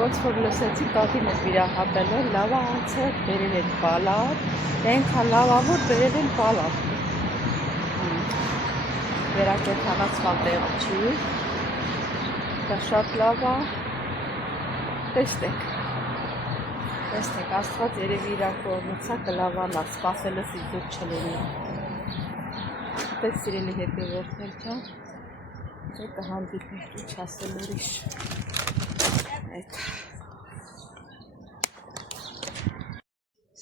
Ոնց որ լսեցի կատին հետ վիրահատել են, լավ է անցել, բերել են պալատ, այնքան լավ է, որ բերել են պալատ։ Վերակենդանացման տեղ չի, դա շատ լավ է, տեսնեք, Աստված երևի իրար կողմից է կլավանա, սպասելս իզուր չլինի։ Այդպես սիրելի հետևորդներ ջան, եկը հանդիպենք ինչ ասել ուրիշ։ Այդ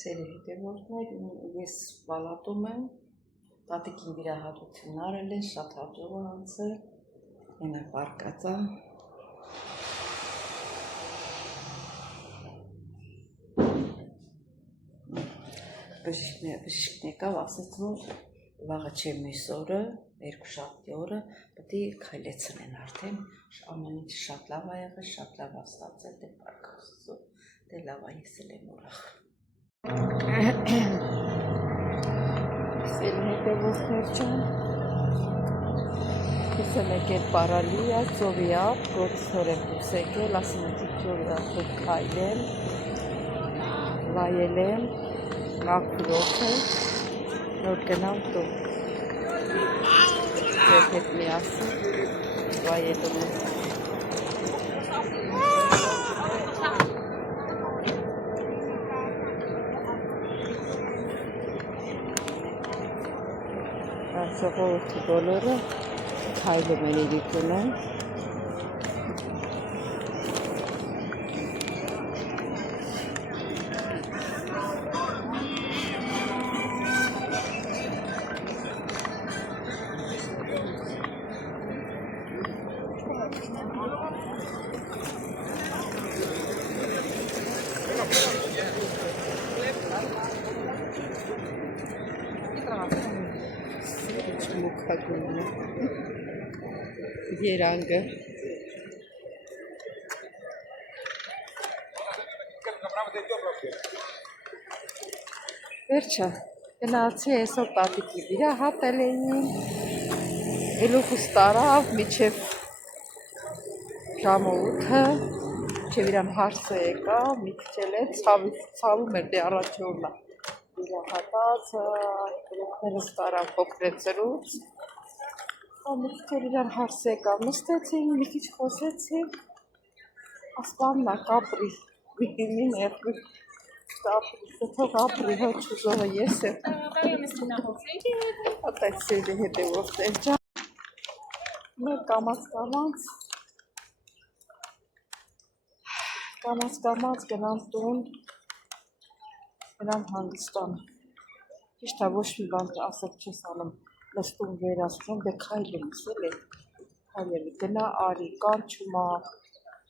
սերի հետևորդներ, ես պալատում եմ, տատիկին վիրահատությունն արել են, շատ հաջող է անցել, մենակ պարկած է։ Բժիշկն եկավ, ասեց, որ վաղը չէ մյուս օրը, երկուշաբթի օրը, պետք է քայլեցնեն արդեն, ամեն ինչ շատ լավ է եղել, շատ լավ է ստացել, դե պարկացու, դե լավ է, ես էլ եմ ուրախ։ Սերի հետևորդներ ջան, ես եմ եկել Պարալիա, ծովի ապ, գործոր եմ դուրս եկել, ասում եմ ծովի ապ քայլեմ, վայելեմ, Ակուրոք է, նոր գնամ տու, ձեր հետ միասին վայելում եմ։ Ժողովուրդի բոլորը քայլում են իրիկուն են։ Երանգը վերջը գնացի այսօր տատիկի վիրահատել էին, գլուխս տարավ մինչև ժամը 8-ը, մինչև իրան հարսը եկա, մի քիչ էլ է ցավում էր, դե առաջ օրն վիրահատած, գլուխներս տարավ փոքրեցրուց, մի քիչ էլ իրան հարսը եկավ, նստեցինք, մի քիչ խոսեցինք, ասպաննա կապրի, մի ներվի, թող ապրի, հոչ ուզողը ես եմ, ատայք սերի հետևորդներ ջան, մեր կամաց գնամ տուն, գնամ հանգստան, ճիշտ է ոչ մի բան ասել չես անում, նստում վերացնում, դե քայլում սել է, քայլելի, գնա արի, կանչում է,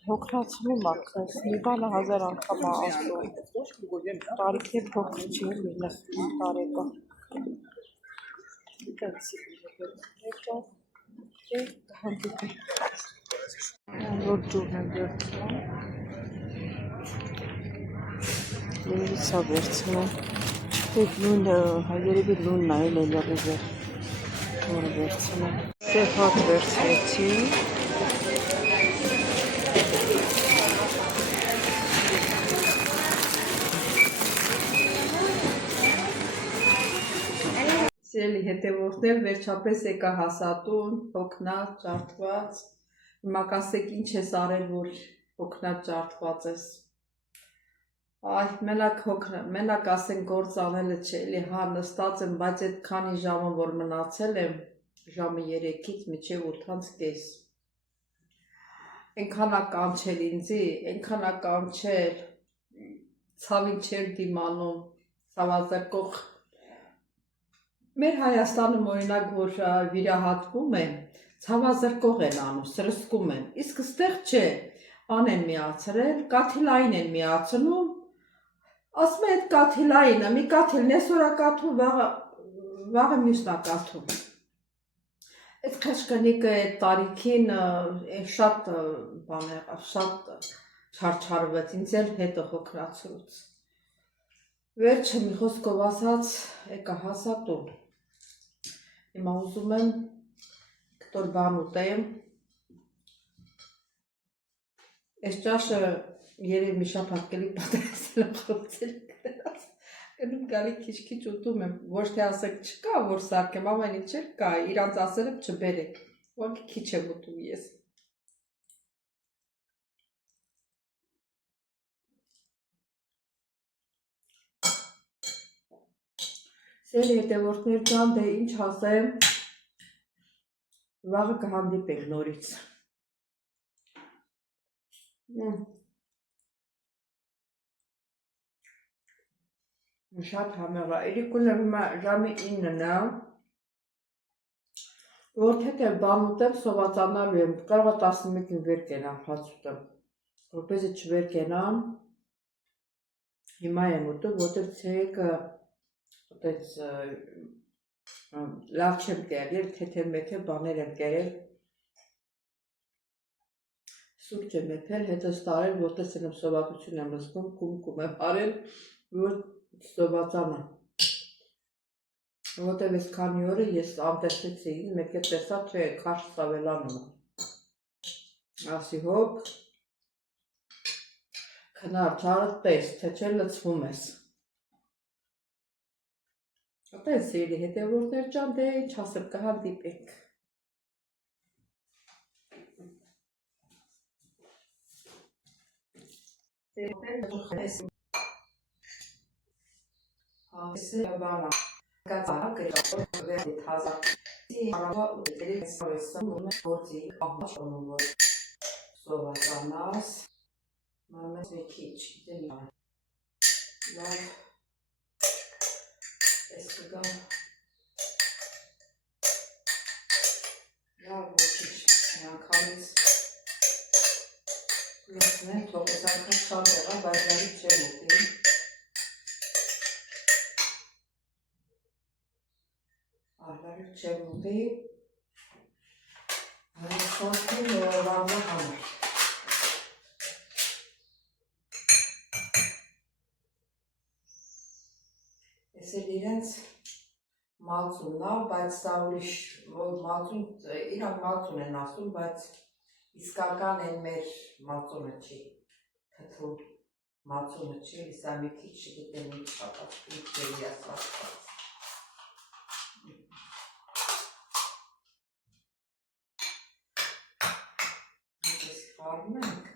հոգնացնում ակս, մի բանը 1000 անգամ ասում, տարիքն փոքր չի, էլի 90 տարեկա, որ ջուրն եմ վերցնում, լույսա վերցնում, չպետ լույնը, երևի լույնն այլ է լրիվ էր, որը վերցնում, սև հաց վերցրեցի, Սիրելի հետևորդներ, վերջապես եկա հասատուն, հոգնած, ջարդված, հիմա կասեք ինչ ես արել, որ հոգնած ջարդված ես, մենակ ասեն գործ անելը չէ, էլի հա նստած եմ, բայց այդ քանի ժամը, որ մնացել եմ, ժամը 3-ից մինչև 8:30, այնքան է կանչել ինձի, այնքան է կանչել, ցավին չեմ դիմանում, ցավազրկող Մեր Հայաստանում օրինակ, որ վիրահատվում են, ցավազրկող են անում, սրսկում են, իսկ ստեղ չէ, բան են միացրել, կաթիլային են միացնում, ասում է այդ կաթիլայինը, մի կաթիլն այսօր է կաթում, վաղը մյուսն է կաթում, այդ խեղճկնիկը այդ տարիքին շատ բան եղավ, շատ չարչարվեց, ինձ էլ հետը հոգնացրուց, վերջը մի խոսքով ասած, եկա հասատուն, Հիմա ուզում եմ կտոր բան ուտեմ, Այս ճաշը երևի մի շաբաթ կլի պատրաստել եմ խոցել գրած։ Գնում գալի քիչ-քիչ ուտում եմ, ոչ թե ասեք չկա, որ սարքեմ, ամեն ինչ էլ կա, իրանց ասել եմ չբերեք, ուղղակի քիչ եմ ուտում ես։ Սիրելի հետևորդներ ջան, դե ինչ ասեմ, վաղը կհանդիպենք նորից։ Շատ համեղ է, իրիկունը հիմա ժամի 9-ն է, որ թե բան ուտեմ, սովածանալու եմ, կարող է 11-ին վեր կենամ, հաց ուտեմ, որպեսզի չվեր կենամ, հիմա եմ ուտում, որտեղ ցերեկը այդպես լավ չեմ կերել, թեթև բաներ եմ կերել, սուրճ եմ եփել, հետո ստարել, որտեղ եմ սովածություն եմ զգում, կում եմ արել, որ սովածանը, որտեղ ես քանի օրը ես անտեսեցի, մեկ է տեսա, թե քաշ սավելանում է, ասի հոպ, քնար չարդ պես, թե չէ լծվում ես։ Այդպես սիրելի հետևորդներ ջան, դե ինչ ասեմ, կհանդիպենք։ Լսնեն, թողես անգամ շատ եղա, բայց նարի չեմ ուտին։ Ահլարի չեմ ուտին, հրաշքին վաղվա համար։ Ես էլ իրենց մալցունն է, բայց սա ուրիշ, մալցուն, իրանք մալցուն են ասում, բայց իսկական են մեր մալցունը չի, թթուն մալցունը չի, սա մի քիչ չգիտեմ ինչ շատած, ինչ ջերի ասված։ Ես խարում ենք։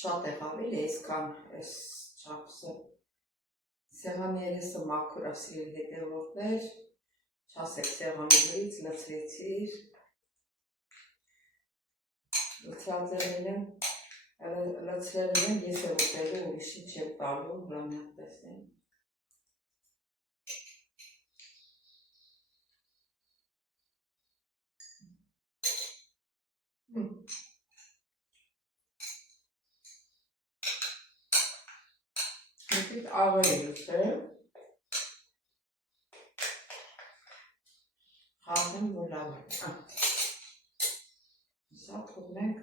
Շատ եղավ էլ այսքան այս չափսը, սեղանի երեսը մաքուր է սիրելի հետևորդներ, չասեք սեղանի վրից լցրեցիր, լցրել եմ, ես եմ ուտելու, ուրիշի չեմ տալու, հրամյակ տեսնեմ։ Մեկրիտ ավելի լուծել, խաղնեմ, որ լավ է։ Սա թողնենք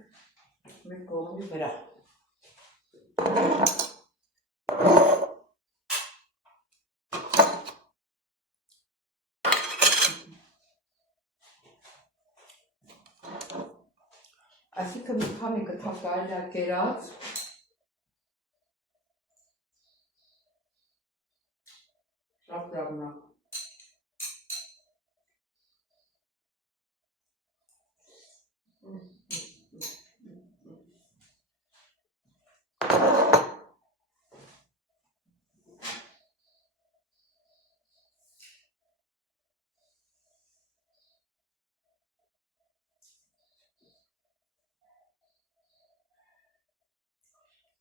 մեր կողմի վրա։ Այսինքն մի քանի գթա կարելի է կերած, շատ լավն է։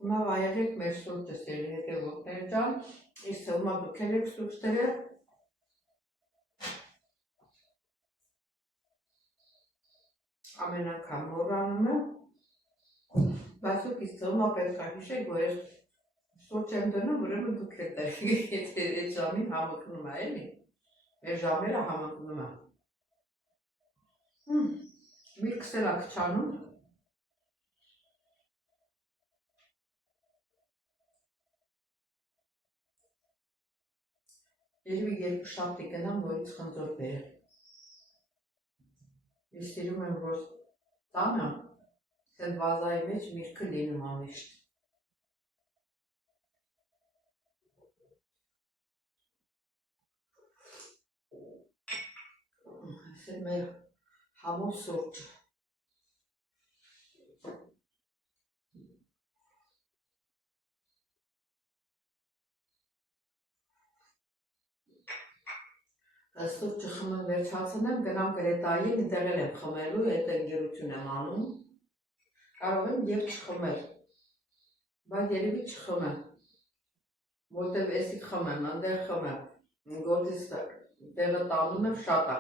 Հիմա վայելեք մեր սուրճը սիրելի հետևորդներ ջան, ես թվում է դուք եք սուրճները, ամեն անգամ մոռանում եմ, բայց դուք ինձ թվում է պետք է հիշեք, որ ես սուրճ եմ դնում, ուրեմն դուք եք այդ ժամին համընկնում է, էլի, այդ ժամերը համընկնում է։ Միրգս էլ ակ չանում, Երևի երկու շաբթի գնամ նորից խնձոր բերեմ։ Ես սիրում եմ, որ տանը այդ վազայի մեջ միրգը լինում ամիշտ։ Այս է մեր համով սուրճը։ Սուրճը խմեմ վերջացնեմ, գնամ Գրետային, դեղ եմ խմելու, այդ ընկերություն եմ անում։ Կարող եմ և չխմել, բայց երևի չխմեմ, որտև էսի խմեմ, ընդեղ խմեմ, գործից տեղը տանում եմ շատ է։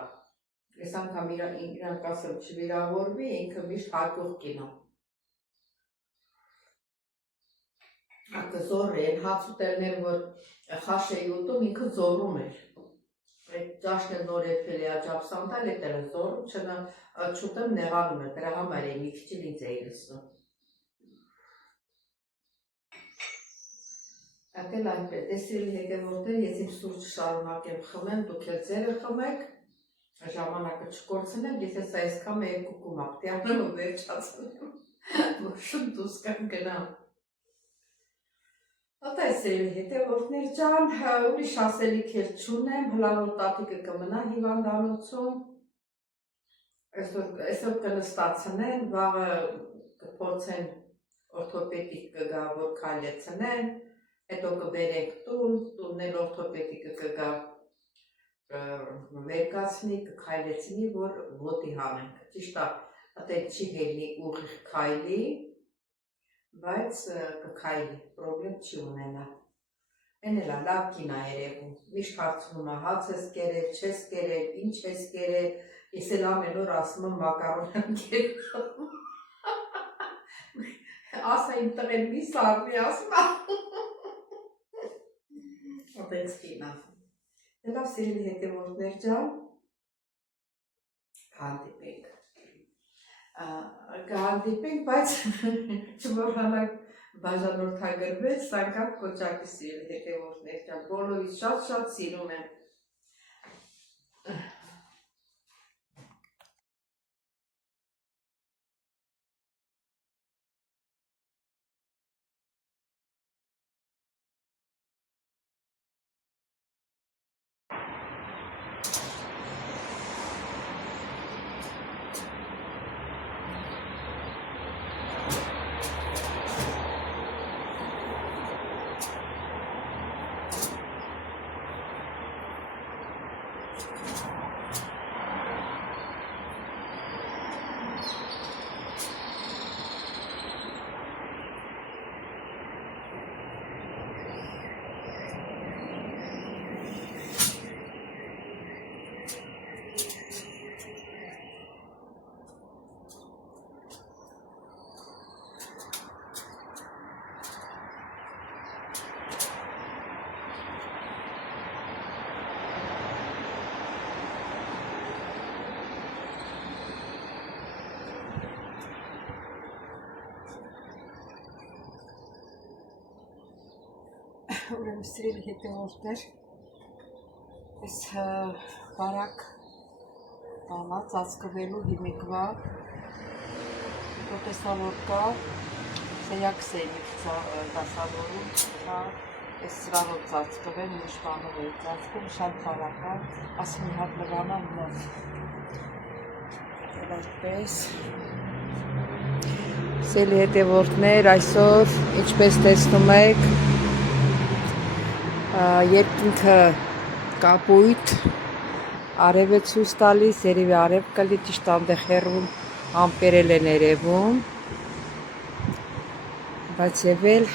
Ես անգամ իրանք ասեմ չվիրավորվի, ինքը միշտ հագող կինա։ Ակը զոր է, հաց ուտելներ, որ խաշ էի ուտում, ինքը զորում էր։ Այդ ճաշն էլ նոր էփել է աջապսանտալ, էդ էլ զորում չուտեմ նեղանում է, դրա համար է մի քիչ ինձ էի լսնում։ Ակել այնպես, տեսրելի հետևորդներ, ես իմ սուրճ շարունակեմ խմեմ, դուք էլ ձերը խմեք, ժամանակը չկորցնեմ, ես ես այսքան երկու կումակ, տիանումը վերջացնեմ, որ շուտ դուս կամ գնամ։ Տեսրելի հետևորդներ ջան, ուրիշ ասելիք էլ չունեմ, հլավոր տատիկը կմնա հիվանդանոցում, այսօր կնստացնեն, վաղը կփորձեն օրթոպեդիկ կգա, որ քայլեցնեն, հետո կբերենք տուն, տունն էլ օրթոպեդիկը կգա վերկացնի, կքայլեցնի, որ ոտի հանենք, ճիշտ է, այդեն չի հելնի ուղիղ քայլի, բայց կքայլի, պրոբլեմ չի ունենա։ Են էլ լավ կինա երևում, միշտ հարցնում է, հաց ես կերել, չես կերել, ինչ ես կերել, ես էլ ամեն օր ասում եմ մակարոն եմ կերել։ Ասա իմ տղեն մի սարմի ասում է։ Ոտենց կինա։ Լավ սիրելի հետևորդներ ջան, հանդիպենք։ Կհանդիպենք, բայց չմոռանանք բաժանորդագրվել, սանկավ կոճակի սիրելի հետևորդներ ջան, բոլորից շատ սիրում եմ։ Ուրեմն սիրելի հետևորդներ, այս բարակ բանա ծածկվելու հիմիկվա տեսավոր կա, սեյակս է դասավորում, այս սրահով ծածկվեն, ինչ բանով է ծածկում, շատ բարակա, ասում հատ լվանա նով, այդպես, սիրելի հետևորդներ, այսօր, ինչպես տեսնում եք, երկինքը կապույտ, արև է ցույց տալիս, երևի արև կլի, ճիշտ այնտեղ հեռվում ամպերել են երևում, բայց եւ էլ